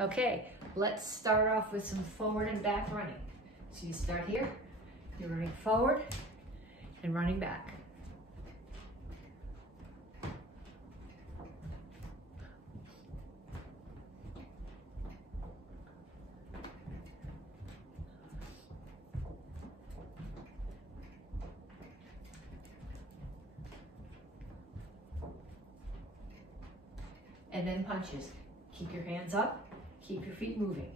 Okay, let's start off with some forward and back running. So you start here, you're running forward and running back. And then punches. Keep your hands up, keep your feet moving.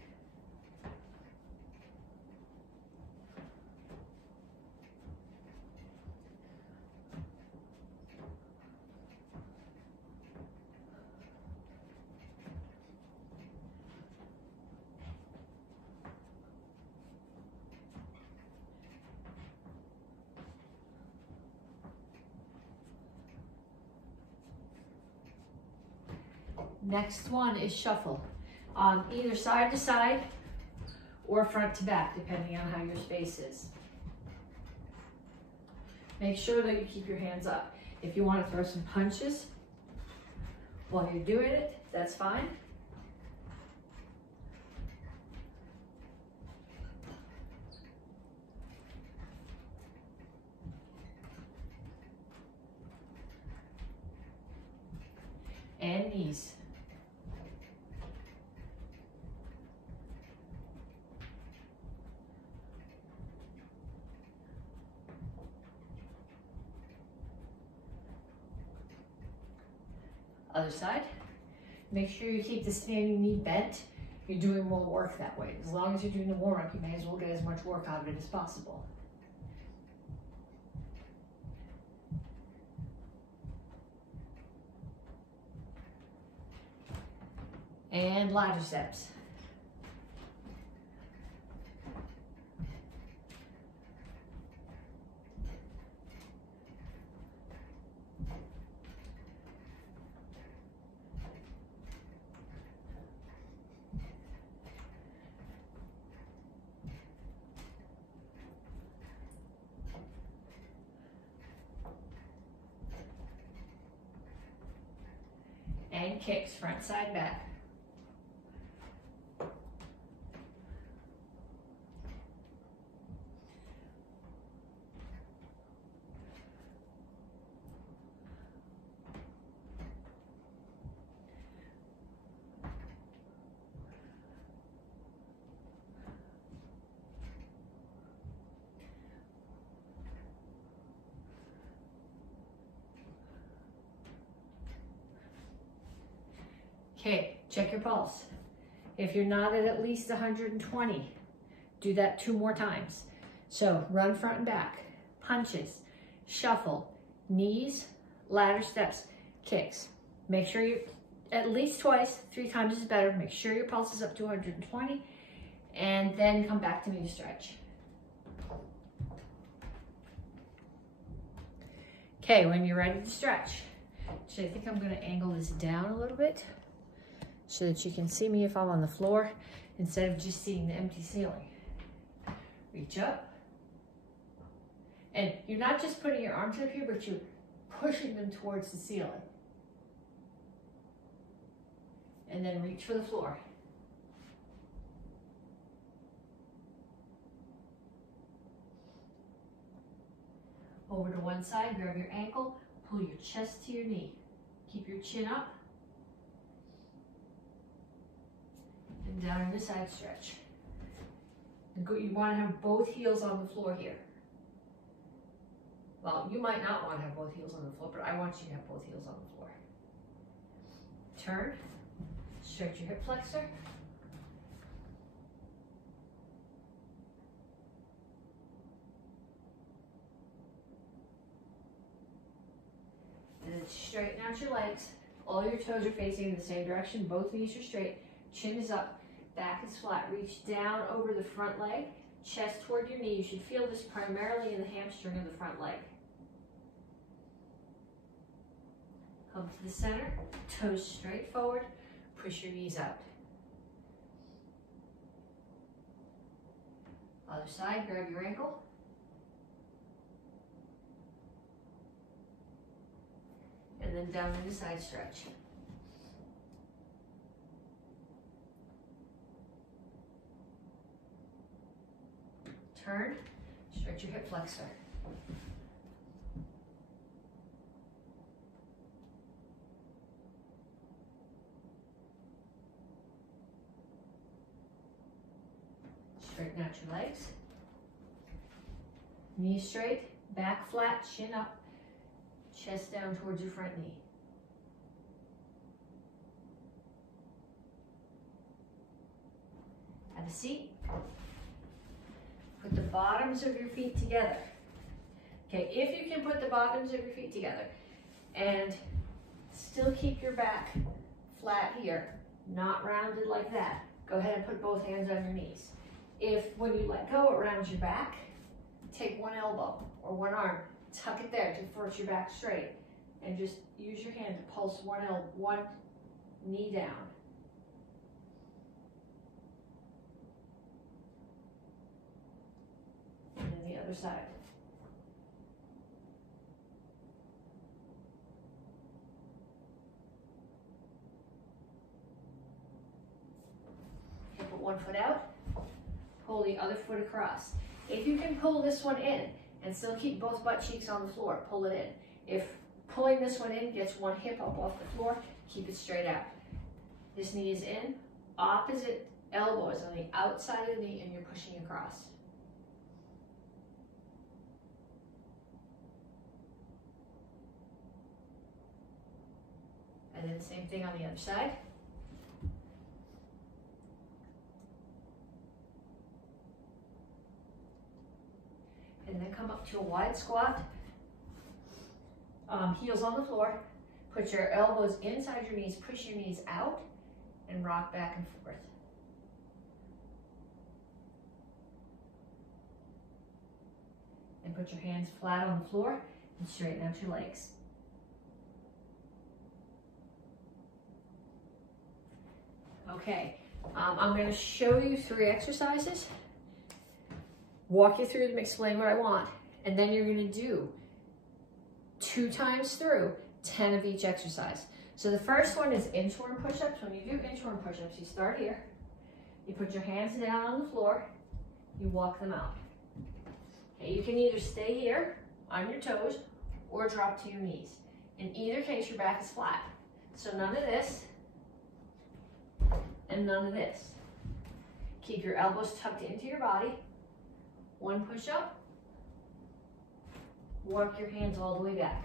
Next one is shuffle. Either side to side or front to back, depending on how your space is. Make sure that you keep your hands up. If you want to throw some punches while you're doing it, that's fine. And knees. Other side. Make sure you keep the standing knee bent. You're doing more work that way. As long as you're doing the warm-up, you may as well get as much work out of it as possible. And ladder steps. And kicks, front, side, back. Okay, check your pulse. If you're not at least 120, do that 2 more times. So run front and back, punches, shuffle, knees, ladder steps, kicks. Make sure you at least twice, 3 times is better. Make sure your pulse is up to 120 and then come back to me to stretch. Okay, when you're ready to stretch. So I think I'm gonna angle this down a little bit so that you can see me if I'm on the floor instead of just seeing the empty ceiling. Reach up. And you're not just putting your arms up here, but you're pushing them towards the ceiling. And then reach for the floor. Over to one side, grab your ankle, pull your chest to your knee. Keep your chin up. And down in the side stretch. You want to have both heels on the floor here. Well, you might not want to have both heels on the floor, but I want you to have both heels on the floor. Turn, stretch your hip flexor. And then straighten out your legs. All your toes are facing in the same direction. Both knees are straight. Chin is up. Back is flat. Reach down over the front leg. Chest toward your knee. You should feel this primarily in the hamstring of the front leg. Come to the center. Toes straight forward. Push your knees out. Other side. Grab your ankle. And then down into side stretch. turn, stretch your hip flexor. Straighten out your legs. Knees straight, back flat, chin up, chest down towards your front knee. Have a seat. Put the bottoms of your feet together. Okay, if you can put the bottoms of your feet together and still keep your back flat here, not rounded like that, go ahead and put both hands on your knees. If when you let go, it rounds your back, take one elbow or one arm, tuck it there to force your back straight, and just use your hand to pulse one knee down. And then the other side. Okay, put one foot out. Pull the other foot across. If you can pull this one in and still keep both butt cheeks on the floor, pull it in. If pulling this one in gets one hip up off the floor, keep it straight out. This knee is in, opposite elbow is on the outside of the knee, and you're pushing across. And then same thing on the other side. And then come up to a wide squat, heels on the floor. Put your elbows inside your knees, push your knees out, and rock back and forth. And put your hands flat on the floor and straighten out your legs. Okay, I'm going to show you 3 exercises. Walk you through them, explain what I want, and then you're going to do 2 times through 10 of each exercise. So the first one is inchworm push-ups. When you do inchworm push-ups, you start here, you put your hands down on the floor, you walk them out. Okay, you can either stay here on your toes or drop to your knees. In either case, your back is flat. So none of this and none of this. Keep your elbows tucked into your body. 1 push-up, walk your hands all the way back.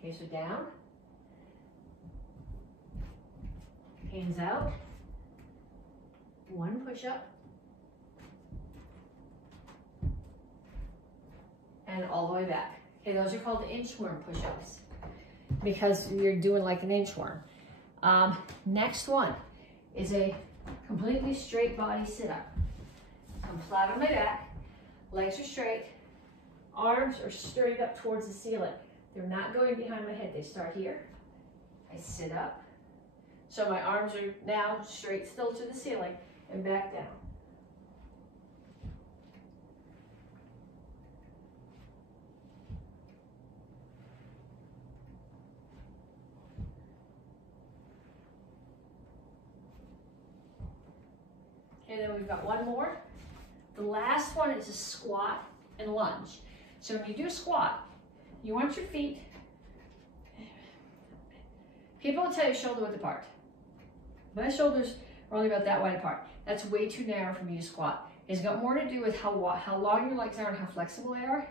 Okay, so down, hands out, 1 push-up, and all the way back. Okay, those are called inchworm push-ups because you're doing like an inchworm. Next one is a completely straight body sit-up. I'm flat on my back, legs are straight, arms are straight up towards the ceiling. They're not going behind my head, they start here. I sit up, so my arms are now straight still to the ceiling and back down. Okay, then we've got one more. The last one is a squat and lunge. So when you do a squat, you want your feet, people will tell you shoulder width apart. My shoulders are only about that wide apart. That's way too narrow for me to squat. It's got more to do with how long your legs are and how flexible they are.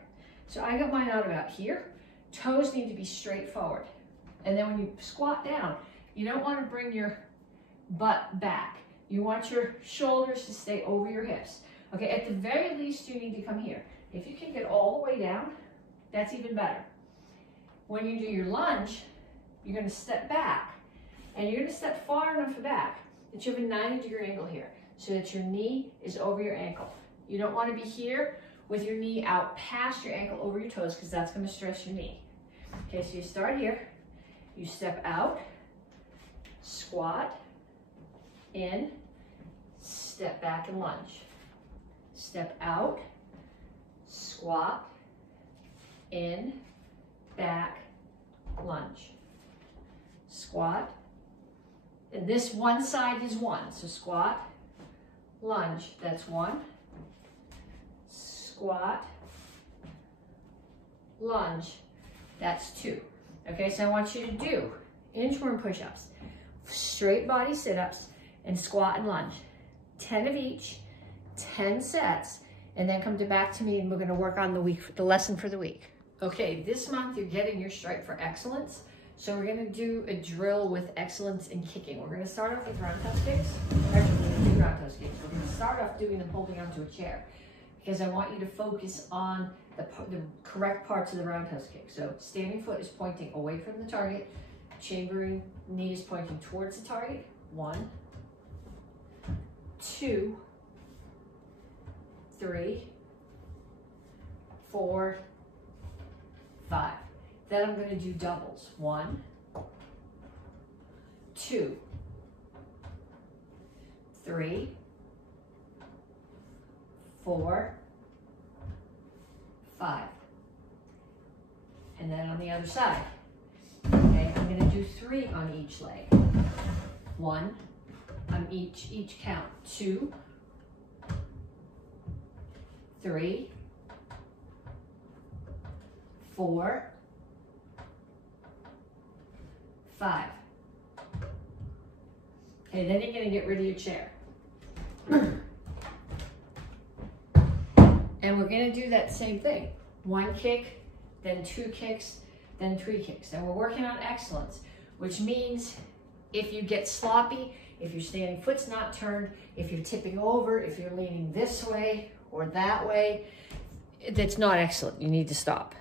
So I got mine out about here. Toes need to be straight forward. And then when you squat down, you don't want to bring your butt back. You want your shoulders to stay over your hips. Okay, at the very least, you need to come here. If you can get all the way down, that's even better. When you do your lunge, you're going to step back, and you're going to step far enough back that you have a 90-degree angle here, so that your knee is over your ankle. You don't want to be here with your knee out past your ankle over your toes, because that's going to stress your knee. Okay, so you start here, you step out, squat, in, step back and lunge. Step out, squat, in, back, lunge. Squat, and this one side is 1, so squat, lunge, that's 1, squat, lunge. That's 2. Okay, so I want you to do inchworm push-ups, straight body sit-ups, and squat and lunge. 10 of each, 10 sets, and then come back to me and we're gonna work on the lesson for the week. Okay, this month you're getting your stripe for excellence. So we're gonna do a drill with excellence in kicking. We're gonna start off with roundhouse kicks. Actually, we're gonna do roundhouse kicks. We're gonna start off doing them holding onto a chair because I want you to focus on the correct parts of the roundhouse kick. So standing foot is pointing away from the target. Chambering knee is pointing towards the target. 1, 2, 3, 4, 5. Then I'm going to do doubles. 1, 2, 3, 4, 5. And then on the other side. Okay, I'm going to do 3 on each leg. 1 on each count. 2, 3, 4, 5. Okay, then you're going to get rid of your chair. And we're going to do that same thing. 1 kick, then 2 kicks, then 3 kicks. And we're working on excellence, which means if you get sloppy, if your standing foot's not turned, if you're tipping over, if you're leaning this way or that way, that's not excellent. You need to stop.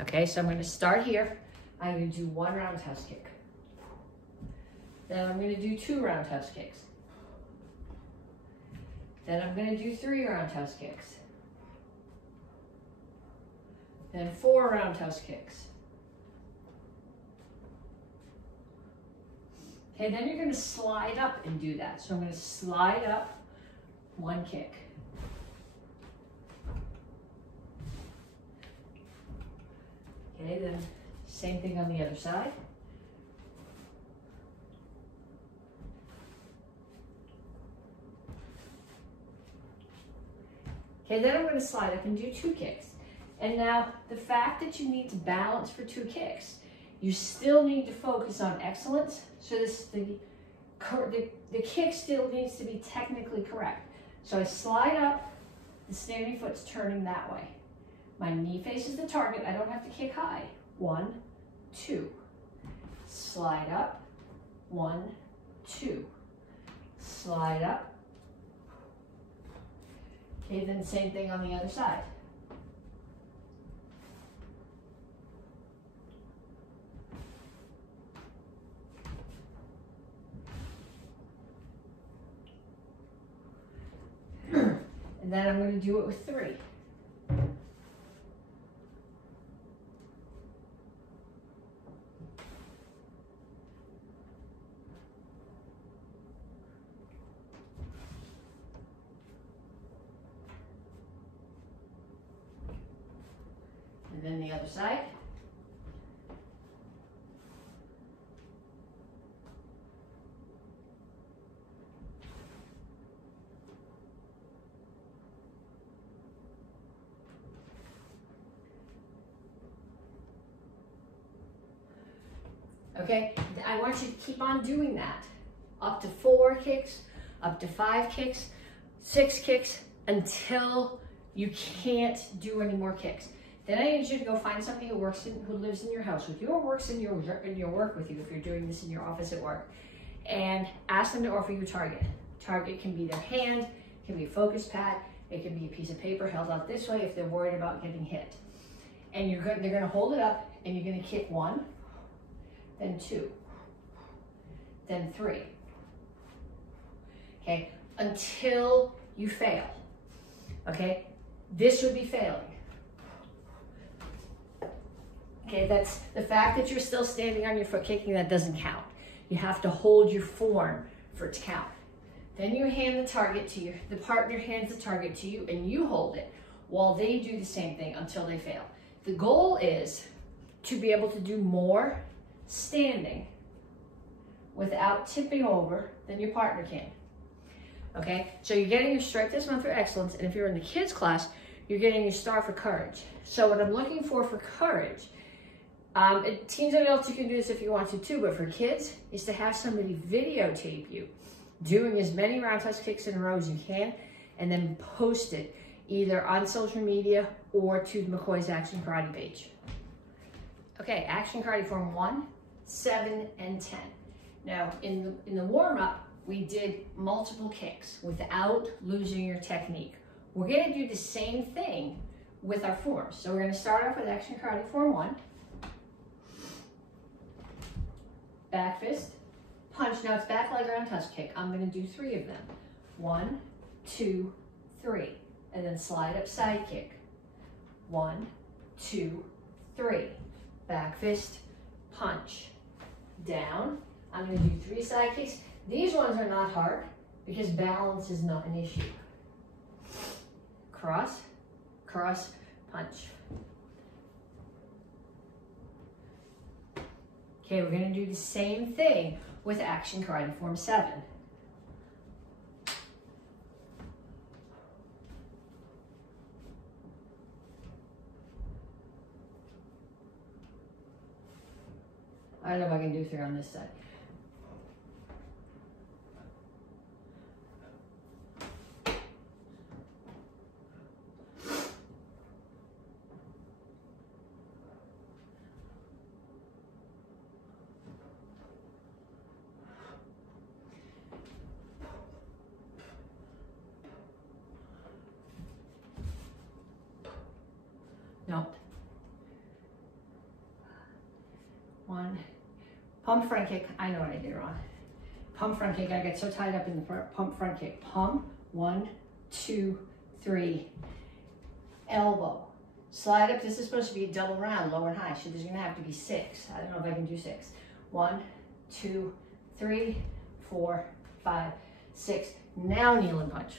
Okay, so I'm going to start here. I'm going to do 1 roundhouse kick. Then I'm going to do 2 roundhouse kicks. Then I'm going to do 3 roundhouse kicks. Then 4 roundhouse kicks. Okay, then you're going to slide up and do that. So I'm going to slide up, 1 kick. Okay, then same thing on the other side. Okay, then I'm going to slide up and do 2 kicks. And now the fact that you need to balance for 2 kicks, you still need to focus on excellence. So the kick still needs to be technically correct. So I slide up, the standing foot's turning that way. My knee faces the target. I don't have to kick high. 1, 2. Slide up. 1, 2. Slide up. Okay, then same thing on the other side. And then I'm going to do it with 3. And then the other side. Okay, I want you to keep on doing that. Up to 4 kicks, up to 5 kicks, 6 kicks, until you can't do any more kicks. Then I need you to go find somebody who lives in your house with you or works in your work with you if you're doing this in your office at work, and ask them to offer you a target. Target can be their hand, it can be a focus pad, it can be a piece of paper held out this way if they're worried about getting hit. And they're going to hold it up and you're going to kick 1, then 2, then 3. Okay, until you fail. Okay, this would be failing. Okay, that's the fact that you're still standing on your foot kicking, that doesn't count. You have to hold your form for it to count. Then you hand the target to the partner hands the target to you and you hold it while they do the same thing until they fail. The goal is to be able to do more standing without tipping over than your partner can. Okay, so you're getting your stripe this month for excellence, and if you're in the kids class, you're getting your star for courage. So what I'm looking for courage, teens and adults, you can do this if you want to too, but for kids, is to have somebody videotape you doing as many roundhouse kicks in a row as you can, and then post it either on social media or to McCoy's Action Karate page. Okay, Action Karate Form 1, 7, and 10. Now, in the warm-up, we did multiple kicks without losing your technique. We're gonna do the same thing with our forms. So we're gonna start off with Action Karate Form 1. Back fist, punch. Now it's back leg roundhouse kick. I'm gonna do 3 of them. 1, 2, 3. And then slide up side kick. 1, 2, 3. Back fist, punch. Down. I'm gonna do 3 side kicks. These ones are not hard because balance is not an issue. Cross, cross, punch. Okay, we're gonna do the same thing with Action Karate Form 7. I don't know if I can do 3 on this side. No. 1. Pump front kick. I know what I did wrong. Pump front kick. I get so tied up in the pump front kick. Pump. 1, 2, 3. Elbow. Slide up. This is supposed to be a double round, low and high. So there's going to have to be 6. I don't know if I can do 6. 1, 2, 3, 4, 5, 6. Now kneel and punch.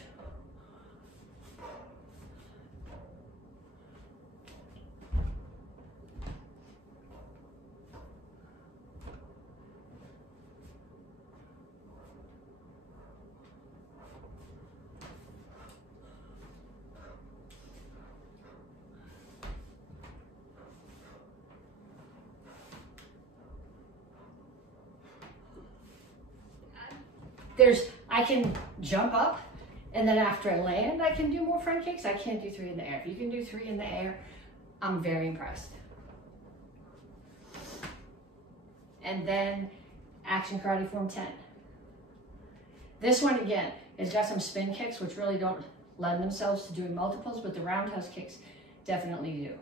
I can jump up, and then after I land, I can do more front kicks. I can't do 3 in the air. If you can do 3 in the air, I'm very impressed. And then Action Karate Form 10. This one, again, has got some spin kicks, which really don't lend themselves to doing multiples, but the roundhouse kicks definitely do.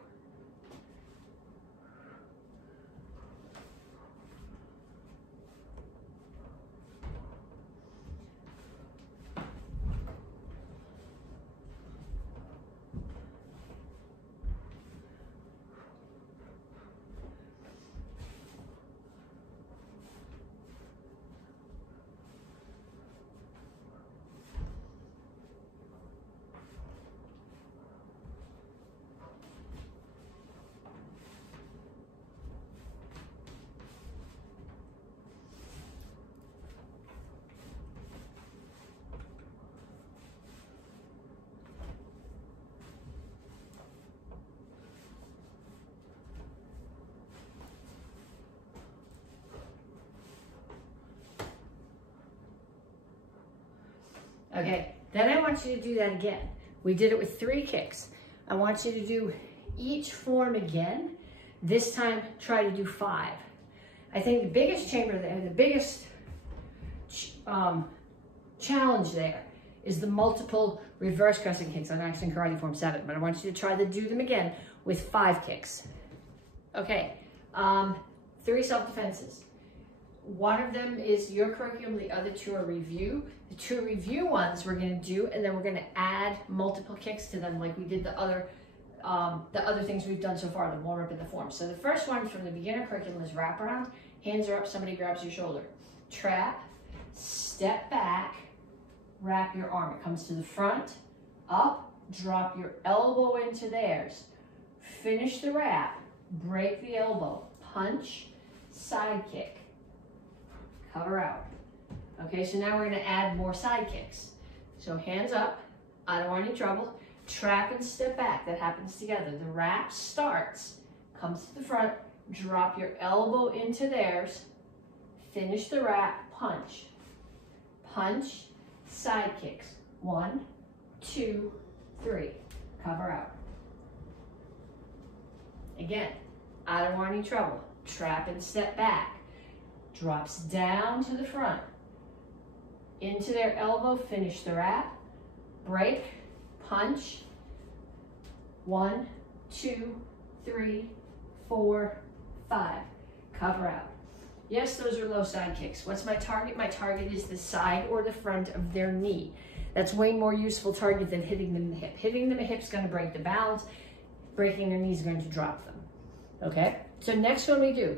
Okay, then I want you to do that again. We did it with 3 kicks. I want you to do each form again. This time, try to do 5. I think the biggest chamber there, the biggest challenge there is the multiple reverse crescent kicks on Action Karate Form 7, but I want you to try to do them again with 5 kicks. Okay, 3 self-defenses. One of them is your curriculum, the other 2 are review. The 2 review ones we're gonna do, and then we're gonna add multiple kicks to them like we did the other things we've done so far, the warm-up and the form. So the first one from the beginner curriculum is wraparound. Hands are up, somebody grabs your shoulder. Trap, step back, wrap your arm. It comes to the front, up, drop your elbow into theirs. Finish the wrap, break the elbow, punch, side kick. Cover out. Okay, so now we're gonna add more side kicks. So hands up, I don't want any trouble. trap and step back. That happens together. The wrap starts, comes to the front, drop your elbow into theirs, finish the wrap, punch. Punch, side kicks. 1, 2, 3. Cover out. Again, I don't want any trouble. Trap and step back. Drops down to the front. Into their elbow, finish the wrap. Break, punch. 1, 2, 3, 4, 5. Cover out. Yes, those are low side kicks. What's my target? My target is the side or the front of their knee. That's way more useful target than hitting them in the hip. Hitting them in the hip is going to break the balance. Breaking their knee is going to drop them. Okay? So next one we do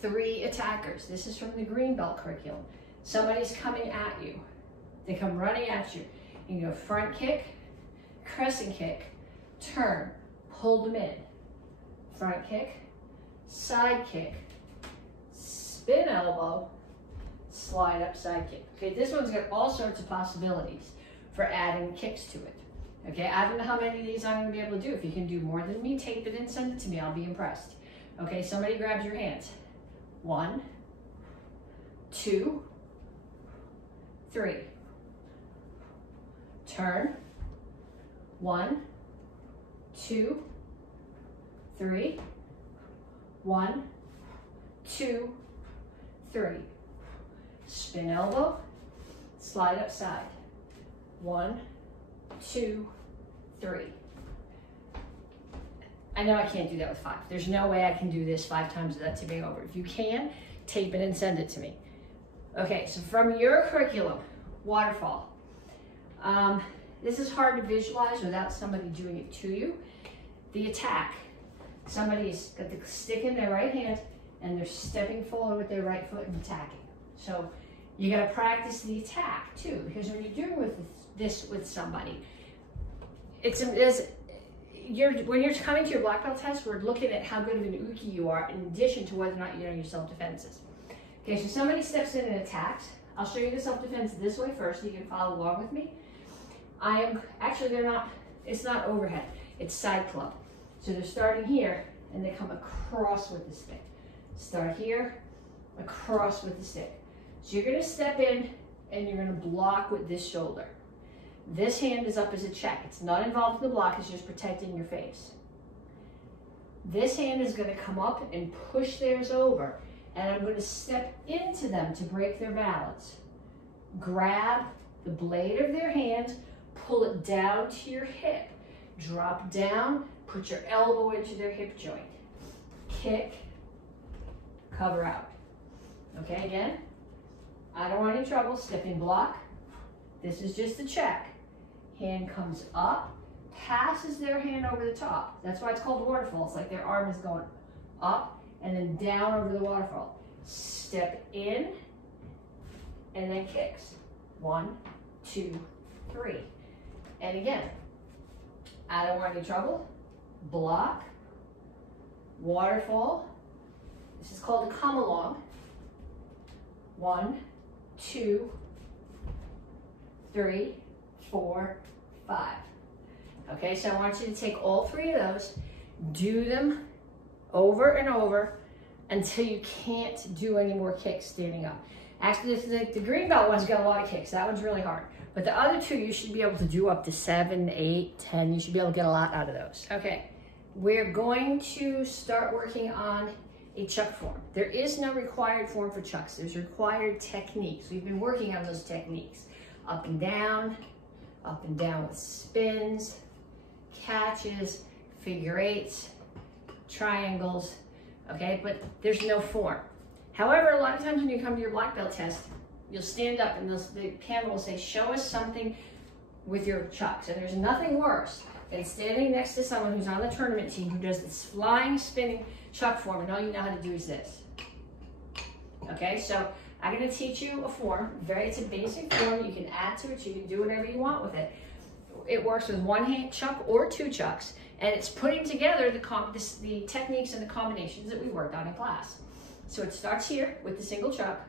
3 attackers. This is from the green belt curriculum. Somebody's coming at you. They come running at you. You go front kick, crescent kick, turn, pull them in. Front kick, side kick, spin elbow, slide up side kick. Okay, this one's got all sorts of possibilities for adding kicks to it. Okay, I don't know how many of these I'm going to be able to do. If you can do more than me, tape it and send it to me. I'll be impressed. Okay, somebody grabs your hands. 1, 2, 3. Turn. 1, 2, 3. 1, 2, 3. Spin elbow, slide up side. 1, 2, 3. I know I can't do that with 5. There's no way I can do this 5 times without tipping over. If you can, tape it and send it to me. Okay, so from your curriculum, Waterfall. This is hard to visualize without somebody doing it to you. The attack. Somebody's got the stick in their right hand and they're stepping forward with their right foot and attacking. So you got to practice the attack too, because when you're doing this with somebody, when you're coming to your black belt test, we're looking at how good of an uke you are in addition to whether or not you know your self-defenses. Okay, so somebody steps in and attacks. I'll show you the self-defense this way first so you can follow along with me. It's not overhead, it's side club. So they're starting here and they come across with the stick. Start here, across with the stick. So you're gonna step in and you're gonna block with this shoulder. This hand is up as a check. It's not involved in the block, it's just protecting your face. This hand is gonna come up and push theirs over, and I'm gonna step into them to break their balance. Grab the blade of their hand, pull it down to your hip, drop down, put your elbow into their hip joint. Kick, cover out. Okay, again, I don't want any trouble, stepping block. This is just a check. Hand comes up, passes their hand over the top. That's why it's called waterfall. It's like their arm is going up and then down over the waterfall. Step in and then kicks. 1, 2, 3. And again, I don't want any trouble. Block, waterfall. This is called a come along. 1, 2, 3, 4, 5. Okay, so I want you to take all 3 of those, do them over and over until you can't do any more kicks standing up. Actually, the green belt one's got a lot of kicks. That one's really hard. But the other 2, you should be able to do up to 7, 8, 10. You should be able to get a lot out of those. Okay, we're going to start working on a chuck form. There is no required form for chucks. There's required techniques. We've been working on those techniques. Up and down with spins, catches, figure 8s, triangles, okay? But there's no form. However, a lot of times when you come to your black belt test, you'll stand up and the panel will say, show us something with your chucks. And there's nothing worse than standing next to someone who's on the tournament team who does this flying, spinning chuck form, and all you know how to do is this. Okay, so I'm going to teach you a form. It's a basic form. You can add to it. You can do whatever you want with it. It works with 1 hand chuck or 2 chucks, and it's putting together the techniques and the combinations that we worked on in class. So it starts here with the single chuck.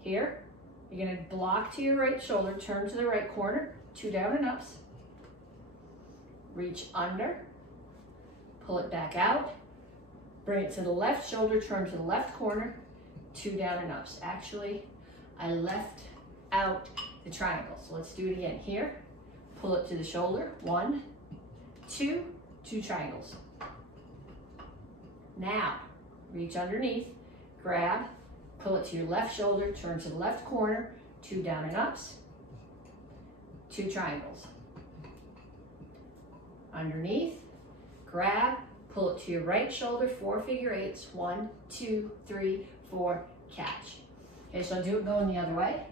Here, you're going to block to your right shoulder, turn to the right corner, 2 down and ups. reach under, pull it back out, bring it to the left shoulder, turn to the left corner, 2 down and ups. Actually, I left out the triangle. So let's do it again. Here, pull it to the shoulder, 1, 2, 2 triangles. Now, reach underneath, grab, pull it to your left shoulder, turn to the left corner, 2 down and ups, 2 triangles. Underneath, grab, pull it to your right shoulder, 4 figure eights, 1, 2, 3, 4, catch. Okay, so I'll do it going the other way.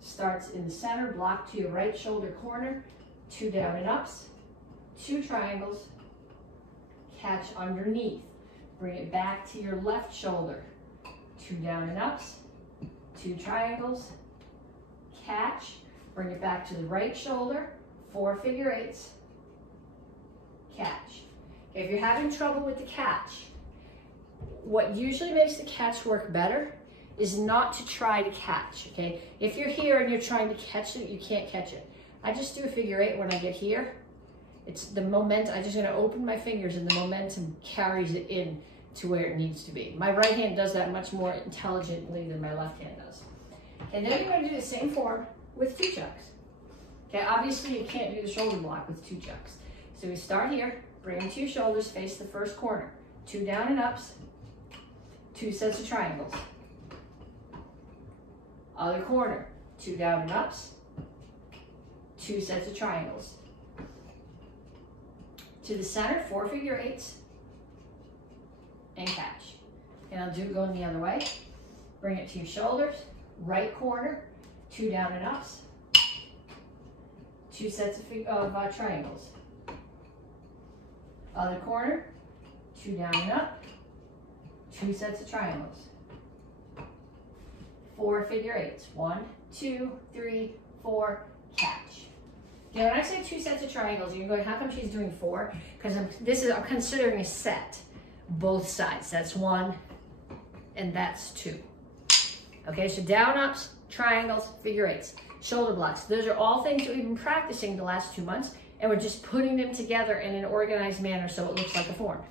Starts in the center, block to your right shoulder corner, 2 down and ups, 2 triangles, catch underneath. Bring it back to your left shoulder, 2 down and ups, 2 triangles, catch, bring it back to the right shoulder, 4 figure eights, catch. Okay, if you're having trouble with the catch, what usually makes the catch work better is not to try to catch, okay? If you're here and you're trying to catch it, you can't catch it. I just do a figure eight when I get here. It's the momentum, I'm just gonna open my fingers and the momentum carries it in to where it needs to be. My right hand does that much more intelligently than my left hand does. And then you're gonna do the same form with 2 chucks. Okay, obviously you can't do the shoulder block with 2 chucks. So we start here, bring them to your shoulders, face the first corner. 2 down and ups, 2 sets of triangles. Other corner, 2 down and ups, 2 sets of triangles. To the center, 4 figure eights, and catch. And I'll do it going the other way. Bring it to your shoulders, right corner, 2 down and ups, 2 sets of triangles. Other corner, 2 down and up, 2 sets of triangles. 4 figure eights, 1, 2, 3, 4, catch. Okay, when I say 2 sets of triangles, you're going, how come she's doing 4? Because I'm considering a set, both sides. That's 1 and that's 2. Okay, so down ups, triangles, figure eights, shoulder blocks. Those are all things that we've been practicing the last 2 months, and we're just putting them together in an organized manner so it looks like a form.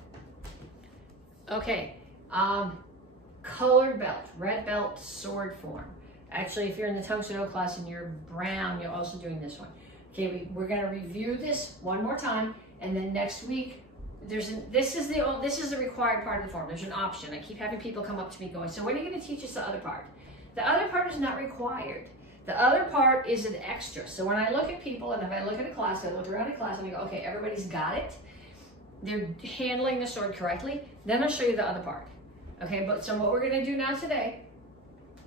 Okay, colored belt, red belt, sword form. Actually, if you're in the Tang Soo Do class and you're brown, you're also doing this one. Okay, we're going to review this one more time, and then next week, this is the required part of the form. There's an option. I keep having people come up to me going, so when are you going to teach us the other part? The other part is not required. The other part is an extra. So when I look at people, and if I look at a class, I look around a class, and I go, okay, everybody's got it. They're handling the sword correctly. Then I'll show you the other part. Okay, but so what we're going to do now today,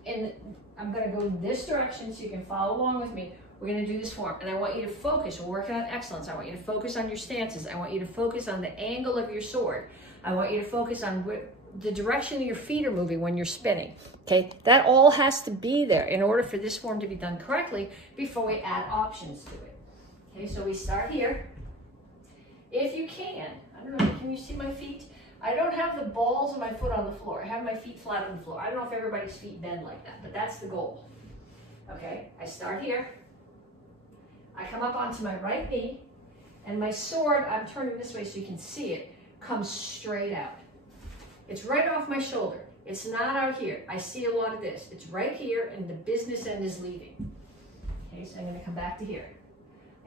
and I'm going to go in this direction so you can follow along with me. We're going to do this form, and I want you to focus. We're working on excellence. I want you to focus on your stances. I want you to focus on the angle of your sword. I want you to focus on the direction your feet are moving when you're spinning. Okay, that all has to be there in order for this form to be done correctly before we add options to it. Okay, so we start here. If you can, I don't know, can you see my feet? I don't have the balls of my foot on the floor. I have my feet flat on the floor. I don't know if everybody's feet bend like that, but that's the goal. Okay, I start here. I come up onto my right knee, and my sword, I'm turning this way so you can see it, comes straight out. It's right off my shoulder. It's not out here. I see a lot of this. It's right here, and the business end is leaving. Okay, so I'm going to come back to here.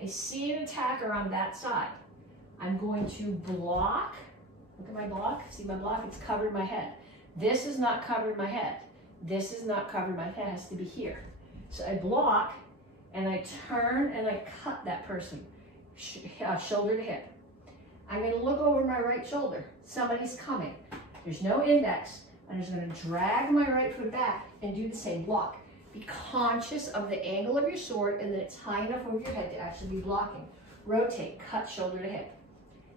I see an attacker on that side. I'm going to block. Look at my block. See my block? It's covered my head. This is not covered my head. This is not covered my head. It has to be here. So I block, and I turn, and I cut that person, shoulder to hip. I'm going to look over my right shoulder. Somebody's coming. There's no index. I'm just going to drag my right foot back and do the same block. Be conscious of the angle of your sword and that it's high enough over your head to actually be blocking. Rotate, cut shoulder to hip.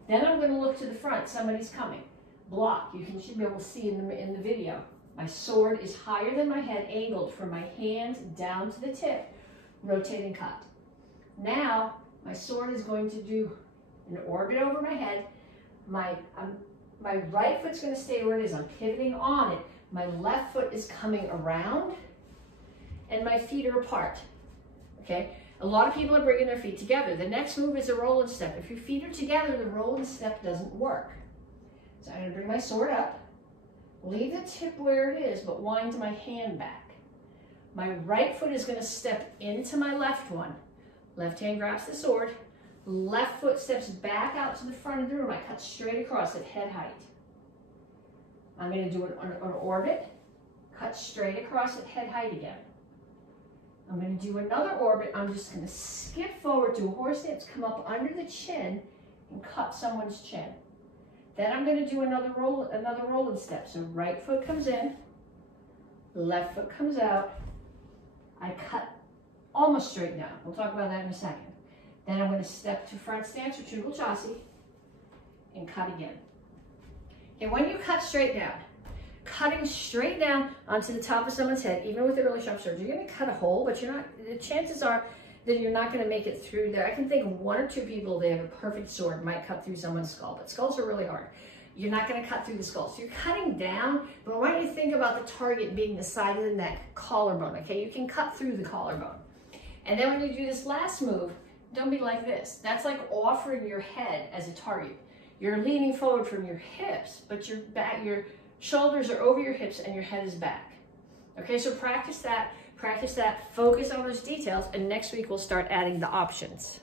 Then I'm going to look to the front. Somebody's coming. Block. You should be able to see in the video. My sword is higher than my head, angled from my hand down to the tip. Rotate and cut. Now, my sword is going to do an orbit over my head. My right foot's going to stay where it is. I'm pivoting on it. My left foot is coming around, and my feet are apart. Okay? A lot of people are bringing their feet together. The next move is a roll and step. If your feet are together, the roll and step doesn't work. So I'm going to bring my sword up, leave the tip where it is, but wind my hand back. My right foot is going to step into my left one. Left hand grabs the sword. Left foot steps back out to the front of the room. I cut straight across at head height. I'm going to do an orbit, cut straight across at head height again. I'm going to do another orbit. I'm just going to skip forward, do a horse stance, come up under the chin, and cut someone's chin. Then I'm going to do another roll and step. So right foot comes in, left foot comes out. I cut almost straight down. We'll talk about that in a second. Then I'm going to step to front stance or triple chassis and cut again. And when you cut straight down, cutting straight down onto the top of someone's head, even with the really sharp sword, you're going to cut a hole, but you're not. The chances are that you're not going to make it through there. I can think of 1 or 2 people, they have a perfect sword, might cut through someone's skull, but skulls are really hard. You're not going to cut through the skull. So you're cutting down, but I want you to think about the target being the side of the neck, collarbone, okay? You can cut through the collarbone. And then when you do this last move, don't be like this. That's like offering your head as a target. You're leaning forward from your hips, but your shoulders are over your hips and your head is back. Okay, so practice that, focus on those details, and next week we'll start adding the options.